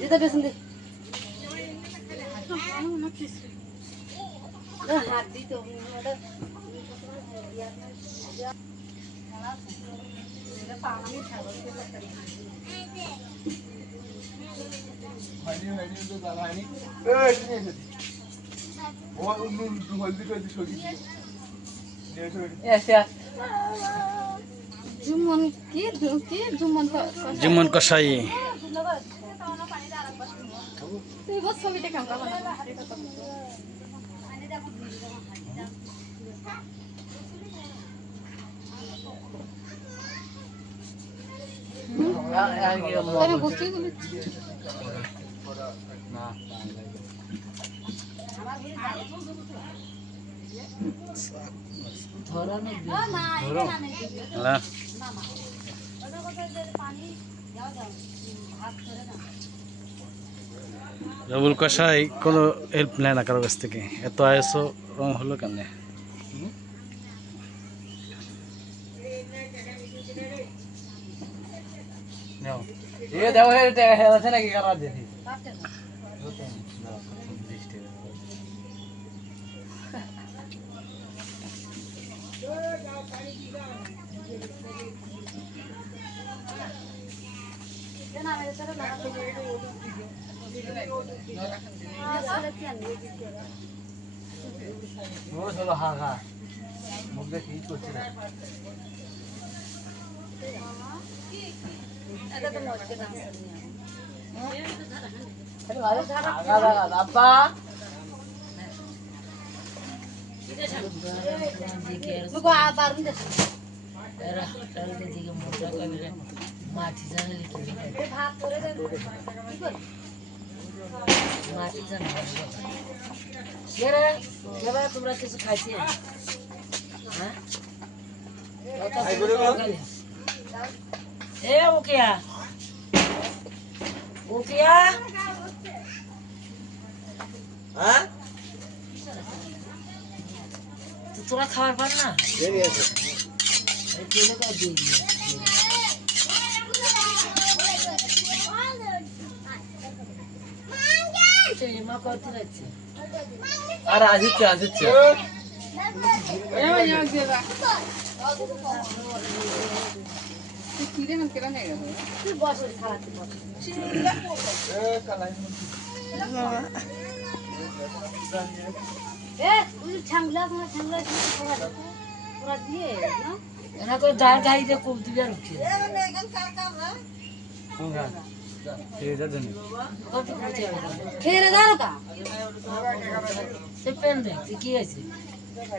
যেটা বেসন দে হাত দিতে जुम्मन कसाई রবুল কসাই কোনো হেল্প নেয় না কারো কাছ থেকে, এত আইএসও রং হলো কেমনে? নাকি কারা দেখি হা হা মুখ দেখি করছে না তোমরা কিছু খাইছি তোরা খাবার পার না আর আসছে আসছে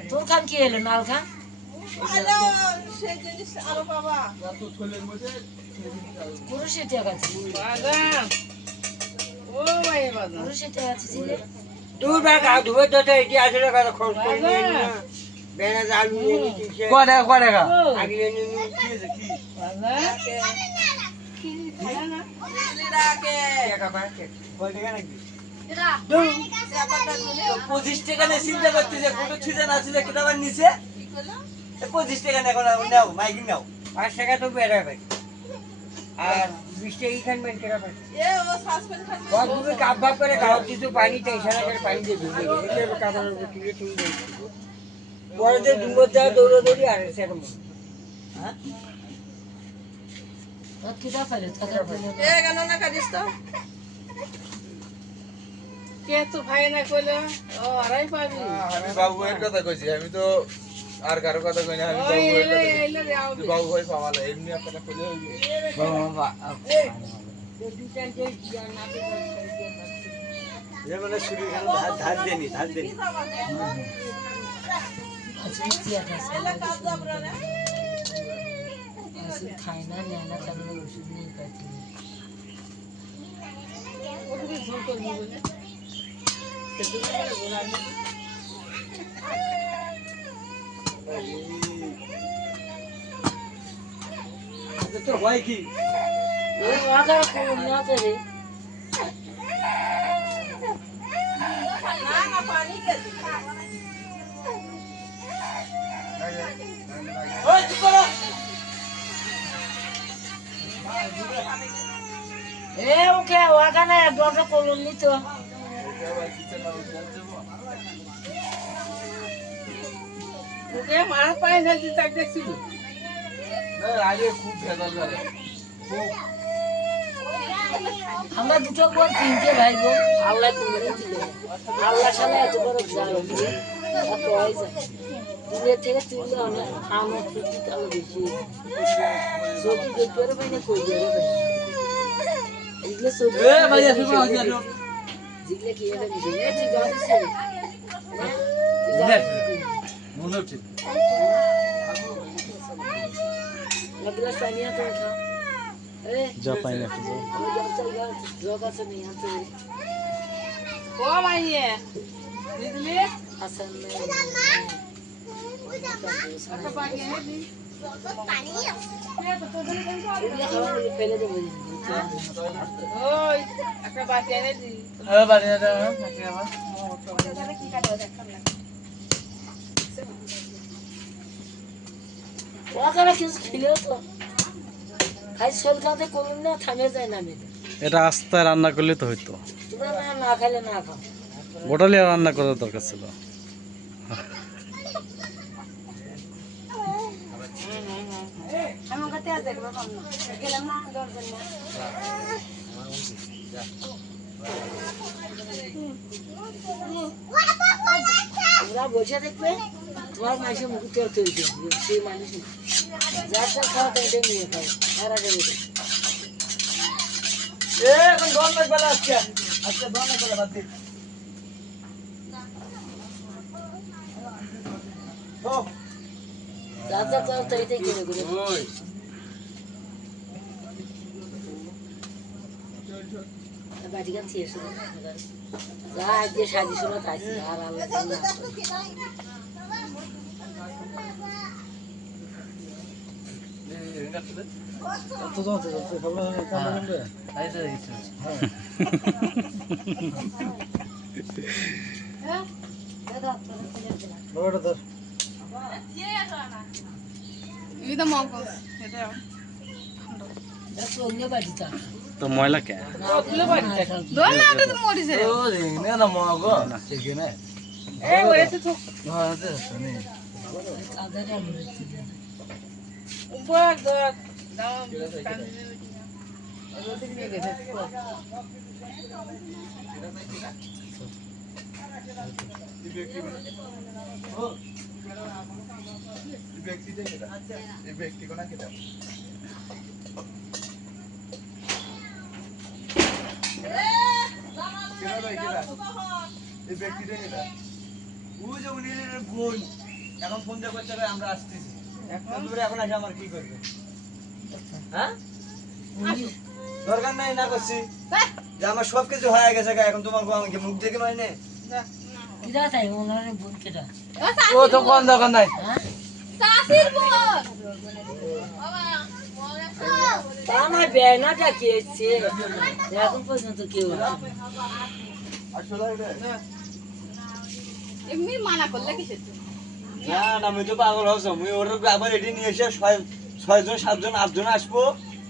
তোর খান কি এলো নাল খান কুরুশি টাকা আছে কুরুশি টাকা আছে দূর টাকা ধুয়ে তো এটি আসলে কথা খরচ করে নিয়ে না বেনা জালু নিয়ে নিচ্ছে কয়টা কয়টা আগলে নিয়ে কি টাকা পাচ্ছে কয় টাকা নাকি 25 টাকা নিয়ে চিন্তা করতেছে কত ছিজা না ছিজা কিতাবার নিচে 25 টাকা নিয়ে এখন নাও মাইকিং নাও 5 টাকা তো বেড়া ভাই আর 20 টাকা খান মেন টাকা পাই তুমি কাপ ভাব করে খাও কিছু পানি চাই সারা করে পানি দিয়ে ভিজে গেছে কাপড়ের উপর তুলে তুলে দেয় পরে যে দুবার যা দৌড়াদৌড়ি আর সেরকম হ্যাঁ কিটা পারে কেন না কাটিস তো কে তো ভাই না কইলো ও আড়াই পাবি আমি বাবু ভাইয়ের কথা কইছি, আমি তো আর কারো কথা কই না, আমি বাবু ভাইয়ের কথা কইছি। বাবু ভাই পাওয়ালে এমনি আপনারা কইলে হইবে ये মানে শুরু কেন ধার দেনি খাই না নেয় না তাহলে ওষুধ নিয়ে খাচ্ছি করবো বলে সেটুকু করে ঘোরা তোর হয় কি ওই আগার কোন না রে ওই চুপ করো এ ওকে ওখানে ডটা করুন নি তো ওকে মারা পায় না যে তাক দেখছিল আগে খুব ভেজাল করে আমরা দুটো বোন তিনটে ভাই বোন আল্লাহ তুমি দিল আল্লাহ সালা এত বড় জাল এত হয় যায় দুনিয়া থেকে তুললে অনেক আমার প্রতি আলো বেশি সবজি দেখতে পারে না কই যাবে ভাই এগুলো সবজি এ ভাইয়া ফিরবা হইছে যেগুলো কি এটা দিছে এ ঠিক আছে মনে হচ্ছে लगला सानिया तो था ए যা পাই না খুঁজো वो जब चल गया जोगा से नहीं आते ও মাইয়ে বুঝলি हसन में একটা পানি এনে দি ये खबर मुझे पहले तो मुझे ওই একটা বাটি এনে দি এ বাড়ি না নাকি আমার वो करे किस खिले तो खाई सोल खाते कोन ना थामे যায় না মেয়ে এটা আস্তায় রান্না করলে তো হইতো তোমরা না খাইলে না খাও গোটালি রান্না করার দরকার ছিল আমি কাতে আছে দেখব কম না গেলাম না দরকার না তোমরা বসে দেখবে তোমার মাসে মুখ তেল তৈরি সেই মানুষ যার যার খাওয়া তাই নিয়ে খাও আর আগে বলে এ এখন দন না বেলা আজকে আজকে দন না বেলা বাদ দি ও যার যার খাওয়া তাই করে করে ওই বাড়ি গান শেষ যা আজকে সাজি শোনা তাইছি আর আল্লাহ ఇది మాకు এটা অন্য বাড়িটা তো ময়লা কে দোল না তো মরিছে ও নে না মগো ঠিক না এ ওইতে তো হ্যাঁ দে শুনি কাদারে আমরা উপর দোল দাম কান্দি রোদি নিয়ে গেছে এই ব্যক্তি কোনা কেটা কেনা ভাই কেনা এই ব্যক্তিটা কেটা ও যে উনির বোন এখন ফোন দিয়ে করছে আমরা আসতেছি এখন দূরে এখন আসে আমার কি করবে হ্যাঁ দরকার নাই না করছি যে আমার সব কিছু হয়ে গেছে এখন তোমার আমাকে মুখ দেখে মাইনে কিরা তাই ওনার বোন কেটা ও তো কোন দরকার নাই সাসির বোন তা না বেনাটা খেয়েছে এখন পর্যন্ত কেউ আসলে এমনি মানা করলে কি সেটা না না আমি তো পাগল হচ্ছ মুই ওর আবার এটি নিয়ে এসে 6 জন 7 জন 8 জন আসবো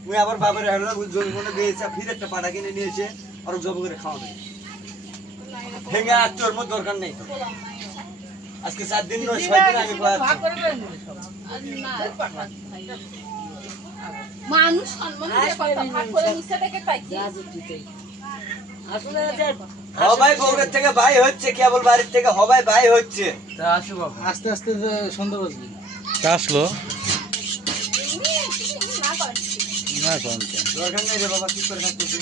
মুই আবার বাবার হেলা জমি মনে গেছে ফির একটা পাটা কিনে নিয়ে এসে আর জব করে খাওয়া নাই ভেঙে আর তোর মত দরকার নেই তো আজকে 4 দিন নয় 6 দিন আগে ভাগ করে দেন মানুষ সম্মান দিয়ে কথা ভাগ করে নিচে থেকে পাইছি আসলে হবাই বউরের থেকে ভাই হচ্ছে কেবল বাড়ির থেকে হবাই ভাই হচ্ছে তা আসো বাবা আস্তে আস্তে সন্ধ্যা বাজবে কে আসলো না করেন না কোন কে দরকার নেই রে বাবা কি করে থাকতেছি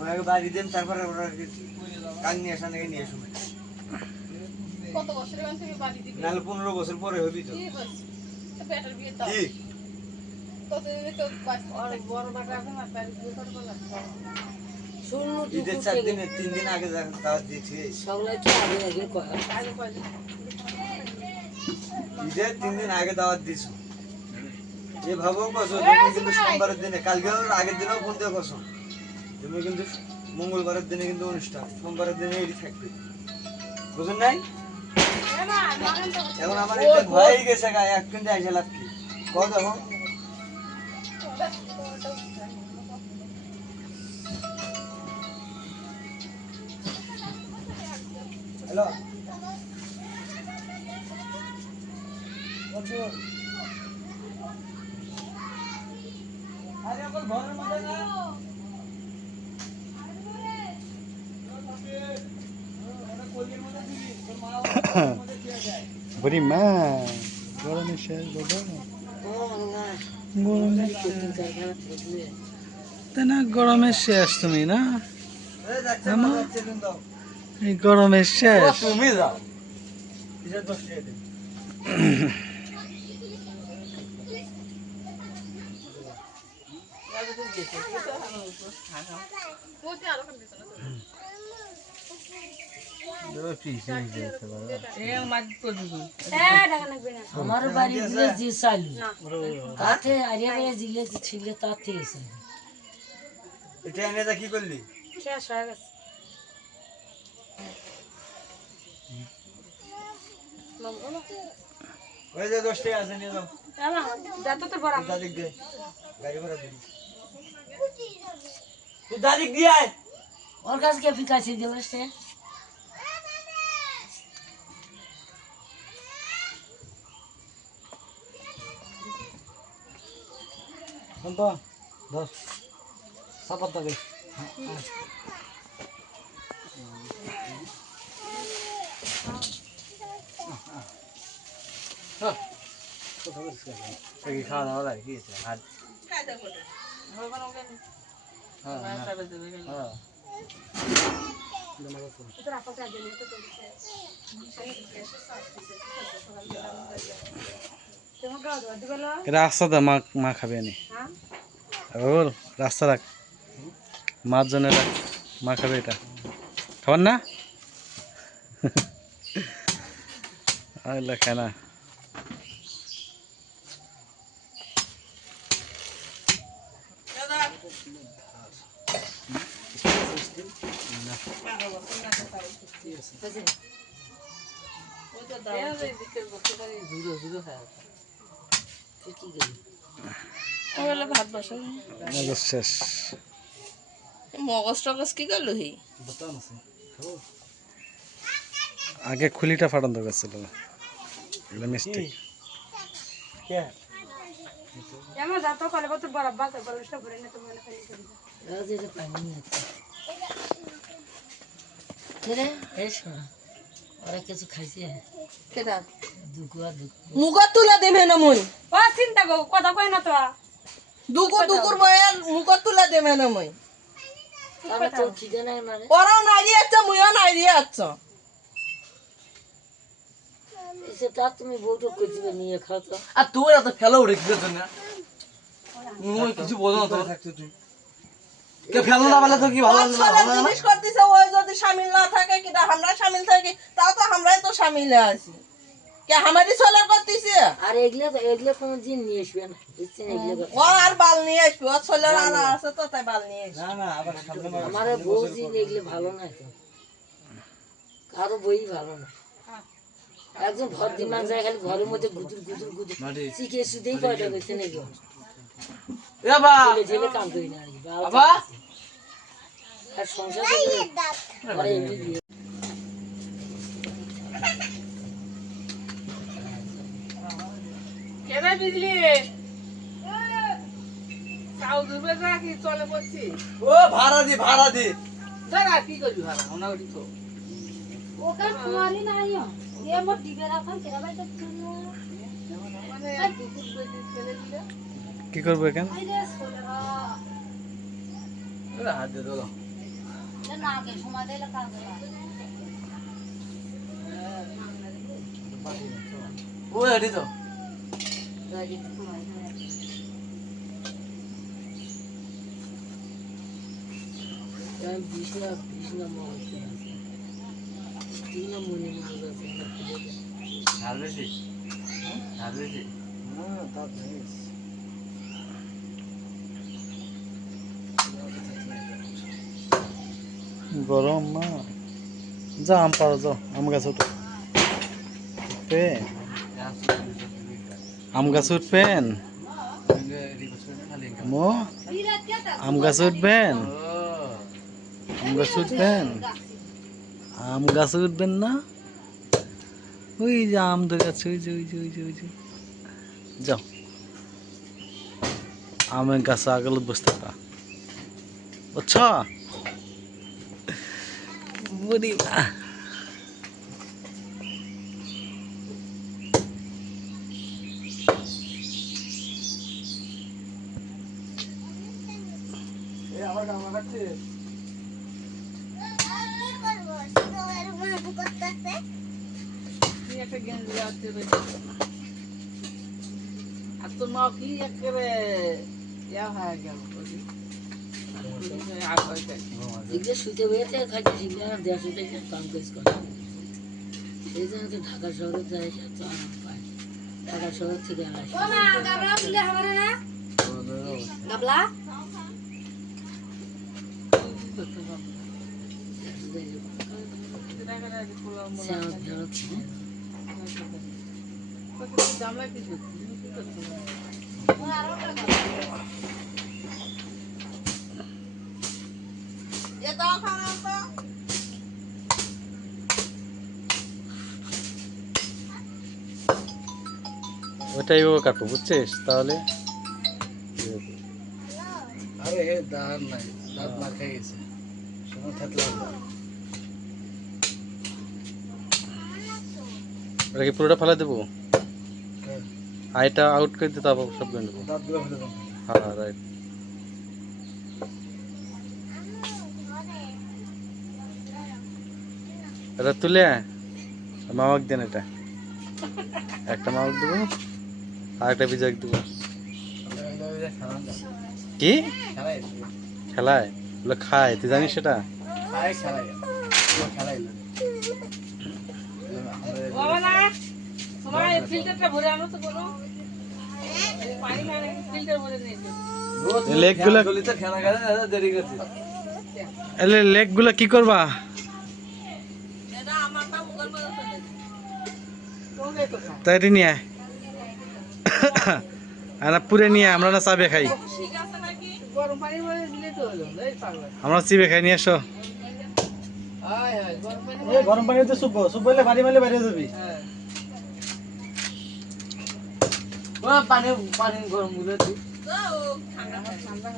ওনাকে বাড়ি দেন তারপরে ওরা কান নিয়ে আসা নাকি নিয়ে শুনে কত বছরের মানুষ তুমি বাড়ি দিবি নাহলে 15 বছর পরে হবি তো কি বস তো বেটার বিয়ে দাও কি কত দিন তো বড় বাটা আছে না তার বিয়ে করব না শূন্য ঈদের দুপুর 4 থেকে দিনে 3 দিন আগে দাওয়াত দিয়েছি সবাই তো আগে আগে কয় আগে কয় ঈদের 3 দিন আগে দাওয়াত দিছো যে ভাবো কসো তুমি কিন্তু সোমবারের দিনে কালকেও আগের দিনও ফোন দিয়ে কসো তুমি কিন্তু মঙ্গলবারের দিনে কিন্তু অনুষ্ঠান সোমবারের দিনে এটি থাকবে বুঝুন নাই এখন আমার এটা ভয় গেছে গা এক কিনতে এসে লাভ কি কও দেখো হ্যালো আরে ওর ঘরের মধ্যে না বুড়ি মা গরমে শেষ বাবা গরমে তাই না গরমের শেষ তুমি না এই যাচ্ছে আমা? যাচ্ছে দাও এই গরমের শেষ তুমি যাও কিসের দোষ দিয়ে দিন আমার বাড়ি দিলে যে চালু তাতে আরিয়া বাড়ি দিলে যে ছিল তার থেকে চালু এটা এনে যা কি করলি শেষ হয়ে গেছে ওই যে 10 টাকা আছে নিয়ে যাও যাতে তোর বড় দাদিক দে গাড়ি ভাড়া দিবি তুই দাদিক দিয়ে আয় ওর কাছে কে ফিকাছি দিল সে তো ধর সাপাত থাকে খাওয়া দাওয়া লাগে কি আর রাস্তাতে মা খাবে নি ওর রাস্তা রাখ মার জন্য রাখ মা খাবে এটা খাবার না খায় না ভাত বসাই শেষ মগজ টগজ কি করলো হি আগে খুলিটা ফাটান দরকার ছিল এগুলো মিস্টেক আমার যাতো কলে তোর বড় বাবা কলেজটা ভরে না তোমার খালি করি রাজের পানি আছে কেরে এস ওরা কিছু খাইছে কেডা দুকুয়া মুগত তুলা দেবে না মই ও চিন্তা গো কথা কই না তো দুকুর বয়াল মুগত তুলা দেবে না মই তাহলে তো খিদে নাই মারে ওরাও নাইরি আচ্ছা মুইও নাইরি আচ্ছা এসে তা তুমি বউটো কইবে নিয়ে খাও তো আর তুই এত ফেলা উঠে কি করছ না মুই কিছু বোঝো না তো থাকছো তুই কে ফেলা না বলে তো কি ভালো না জিনিস করতেছে ওই যদি শামিল না থাকে কিটা আমরা শামিল থাকি তাও তো আমরাই তো শামিল আছি কে আমারই সোলার করতেছে আর এগুলো কোনো দিন নিয়ে আসবে না বুঝছেন এগুলো ও আর বাল নিয়ে আসবে ও সোলার আর আছে তো তাই বাল নিয়ে আসবে না না আবার সামনে মার আমার বউ দিন এগুলো ভালো না তো কারো বই ভালো না একজন ঘর দিমাগ যায় খালি ঘরের মধ্যে গুদুর শিখে শুধুই কয়টা করছে নাকি এ বাবা জেলে কাম করি না বাবা আর সংসার করে এমনি দিয়ে কেন বিজলি চাউ দুবে যা কি চলে বসছি ও ভাড়া দি দাঁড়া কি করবি ভাড়া আমরা ওটি তো ওকে কুমারী নাই এ মোর দিবে রাখান কেরা ভাই তো মানে দুপুর বেদি ছেলে দিলে কি করবো এখানে আইরে সোলরা হাত দে দাও না আগে সময় দিলে কাজ না ও এডি তো বিষ্ণা মাছ আছে, মনে মাছ আছে। ঝাল বেশি গরম মা, যা আম পারো, যাও আম গাছ উঠবে, আম গাছ উঠবেন মো, আম গাছ উঠবেন, আম গাছ উঠবেন, আম গাছে উঠবেন না? ওই যে আম ধরে আছে, ওই যে ওই যে ওই যে ওই যে, যাও আমের গাছে আগল বসতে তা বুঝছো? বুড়ি মা, আর তোর মা কি একেবারে ইয়া হয়ে গেল, এগুলো শুতে বেড়েছে খাইতে শিখলে আর দেড়শো টাকা কাম কাজ করে। এই জন্য তো ঢাকা শহরে যায়, পায় ঢাকা শহর থেকে আসে। ও মা গাবলা বলে হবে না গাবলা এ দাও খানা তো ওটাই ও কাটবো, বুঝছিস? তাহলে আরে হে দাঁত নাই, দাঁত মার খেয়ে গেছে, সময় থাকলে ওটা কি পুরোটা ফেলা দেবো? আইটা আউট করে দিতে হবে সব করে নেবো। দাঁত গুলো ফেলে দাও। হ্যাঁ রাইট। এটা তুলে মামাক দেন, এটা একটা মামাক দেবো আর একটা বিজয় দেবো। কি খেলায় ওগুলো খায়, তুই জানিস সেটা? বাবা না, তোমার এই ফিল্টারটা ভরে আনো তো, বলো পানি না ফিল্টার ভরে নিয়ে এসো। লেগগুলো খেলা খেলে দেরি করছে। লেগগুলো কি করবা? এটা আমার নাম মুগল মধ্যে চলে তোকে তো খা। তাই নিয়ে আয়। আর পুরে নিয়ে আমরা না চাবে খাই, ঠিক আছে নাকি গরম পানি ভরে দিলে তো হলো, এই পাগল। আমরা চিবে খাই, নিয়ে এসো। হায় হায়, গরম পানি গরম পানি হচ্ছে সুপ, সুপ বললে বাড়ি মারলে বাইরে যাবি। হ্যাঁ। ও পানি গরম গুলো তুই যাও ঠান্ডা ঠান্ডা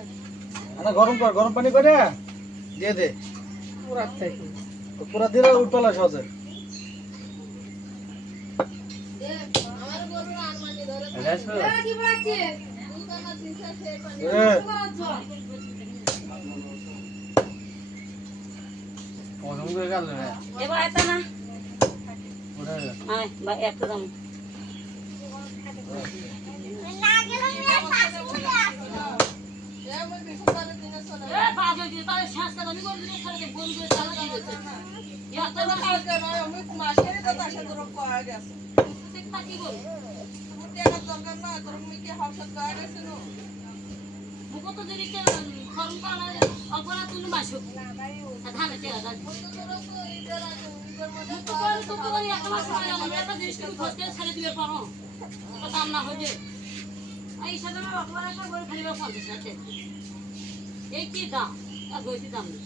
আমরা গরম কর, গরম পানি করে দিয়ে দে, পুরা থেকে। পুরা দিলে উঠপালা সহজে। কি বাড়ছে এবার এটা না আয় বা একটা দাম মাসের তো তার সাথে রোগ পাওয়া গেছে টাকার দরকার না তোর কি হসত পাওয়া গেছে না কত দেরি খরম করা অপরা তুই মাসো ধানে চেয়ে একটা জিনিস তুমি খোঁজ করে ছেড়ে দিবে পারো, দাম না হইবে। এই সাথে অপরা একটা করে খালি 50 টাকা, এই কি দাম আর গইতি দাম নেই।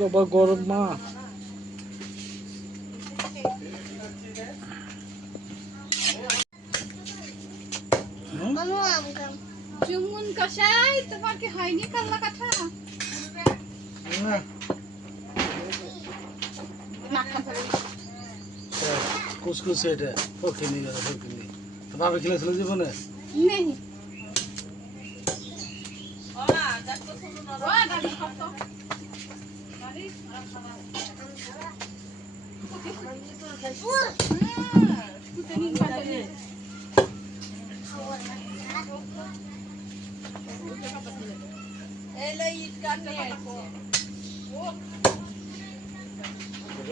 বাবা গরম মা, চুমুন কষাই তোমার কি হয়নি কাল্লা কাঠা কুসকুস এটা ফকিনি গেল, ফকিনি তো বাবা খেলেছিল জীবনে। নেই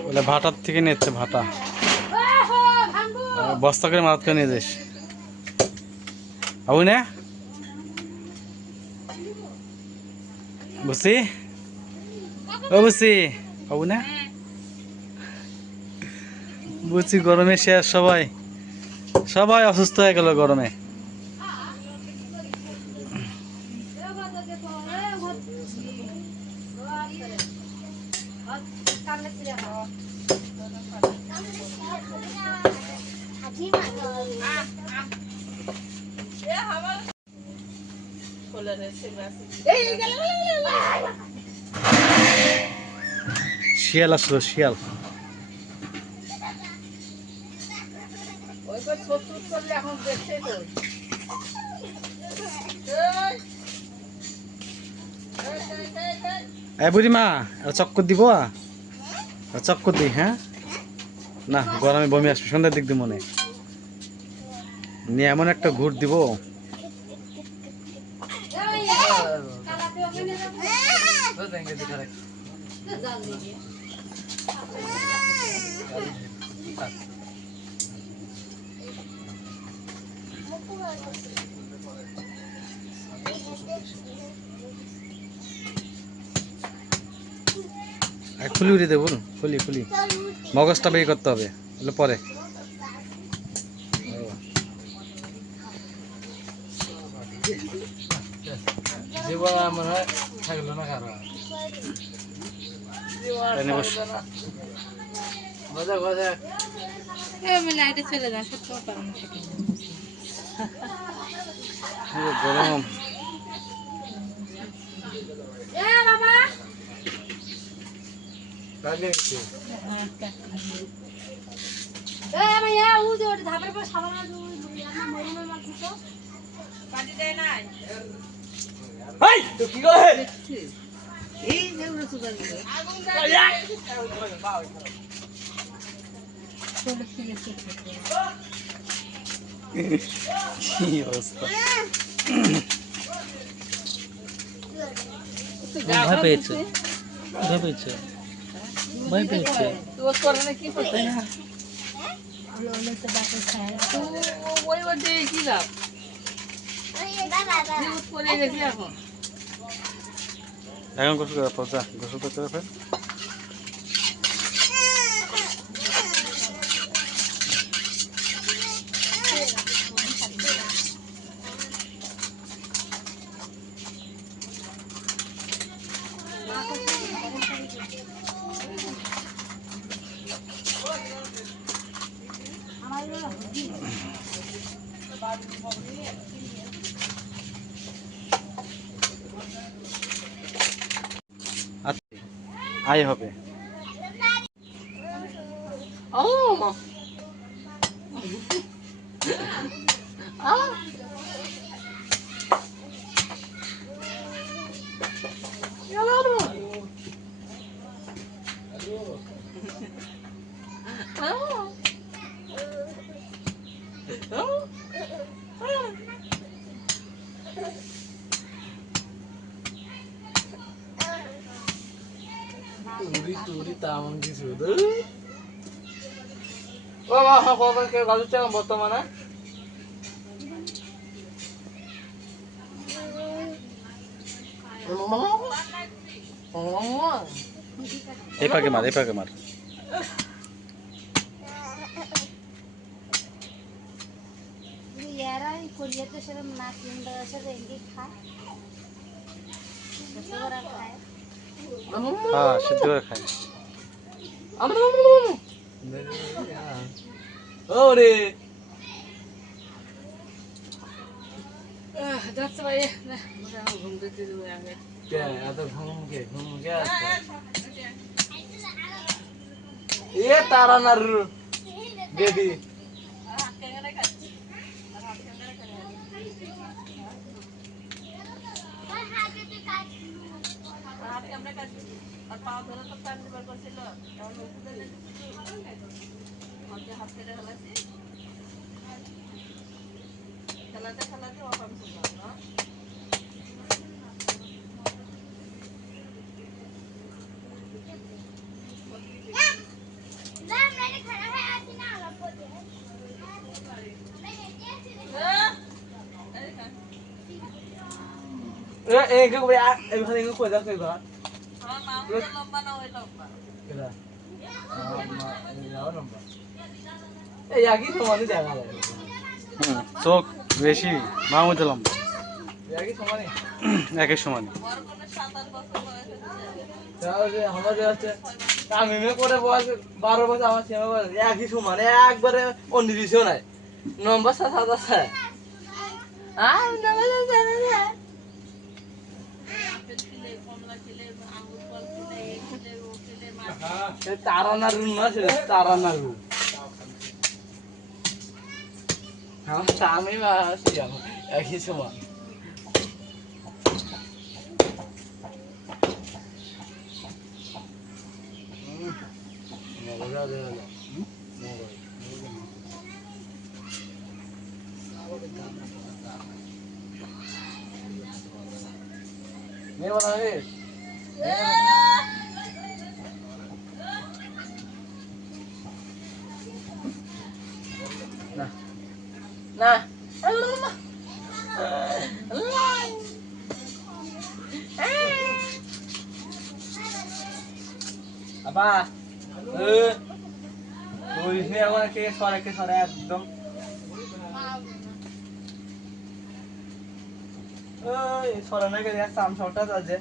বলে ভাটার থেকে নিচ্ছে ভাটা বস্তা করে মারাত করে নিয়ে যাস আবু না বুঝছি ও বুঝছি আবু না বুঝছি গরমে শেষ সবাই সবাই অসুস্থ হয়ে গেল গরমে শিয়াল আসলো শিয়াল বুড়িমা চক্কর দিব চক্কর দিই হ্যাঁ না গরমে বমি আসবে সন্ধ্যার দিক দিয়ে মনে নিয়ে এমন একটা ঘুর দিব খুলি উড়ে দেবো খুলি খুলি মগজটা বের করতে হবে পরে জীবন মনে হয় থাকলো না কারো মজা মজা গরম কি করে কি অবস্থা ভয় পেয়েছে ভয় পেয়েছে ভয় পেয়েছে এখন গোসল করে পচা গোসল করতে হবে আয় হবে তুরি তেমন কিছু ও বাবা কে গাজুতে বর্তমানে এই পাকে মার কোরিয়াতে সেরকম না কিনতে আছে রেঙ্গি খায় হ্যাঁ সিদ্ধ করে খাই ওরে যাচ্ছে ভাই ঘুম পেতে দেবো আগে এত ঘুম কে এ তারা না বেবি আর পা ধরে তো টান দিবার করছিল তখন ওষুধে হাতে হাত কেটে ফেলাছি খেলাতে খেলাতে ওখান করলাম না লম্বা না ওই লম্বা চোখ বেশি মাহমুদ আলম একের সমান বড় কোনো 7-8 বছর বয়স হচ্ছে আমি করে বয়স 12 বছর আমার ছেলে বয়স একই সমান একবারে অন্য দিছেও নাই নম্বর 7 আছে আপেল খেলে কমলা খেলে আঙ্গুর ফল খেলে এই খেলে ও খেলে মাছ তারানা রুম না ছিল তারানা রুম আমি একই সমান না আপা ওই আমার কে সরে একদম ওই সরে না গেলে সাম সরটা আছে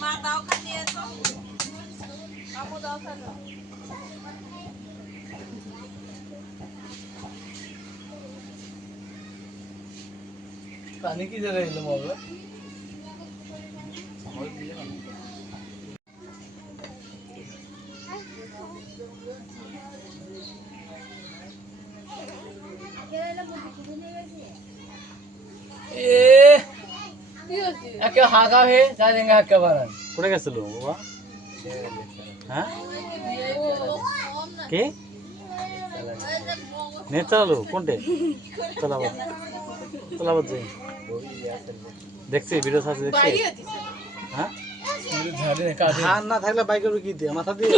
মা দাও খানিয়ে তো আপু দাও খানো পানি কি জায়গায় এলো বাবা হাঁকা হয়ে যা দেঙ্গে হাঁকা বানান কোথায় গেছিল বাবা হ্যাঁ কে নেট চালালো কোনটে চালাবার যাই দেখছি ভিডিও আছে দেখছি হ্যাঁ ঝাড়ে কাটে হাত না থাকলে বাইকের কি দিয়ে মাথা দিয়ে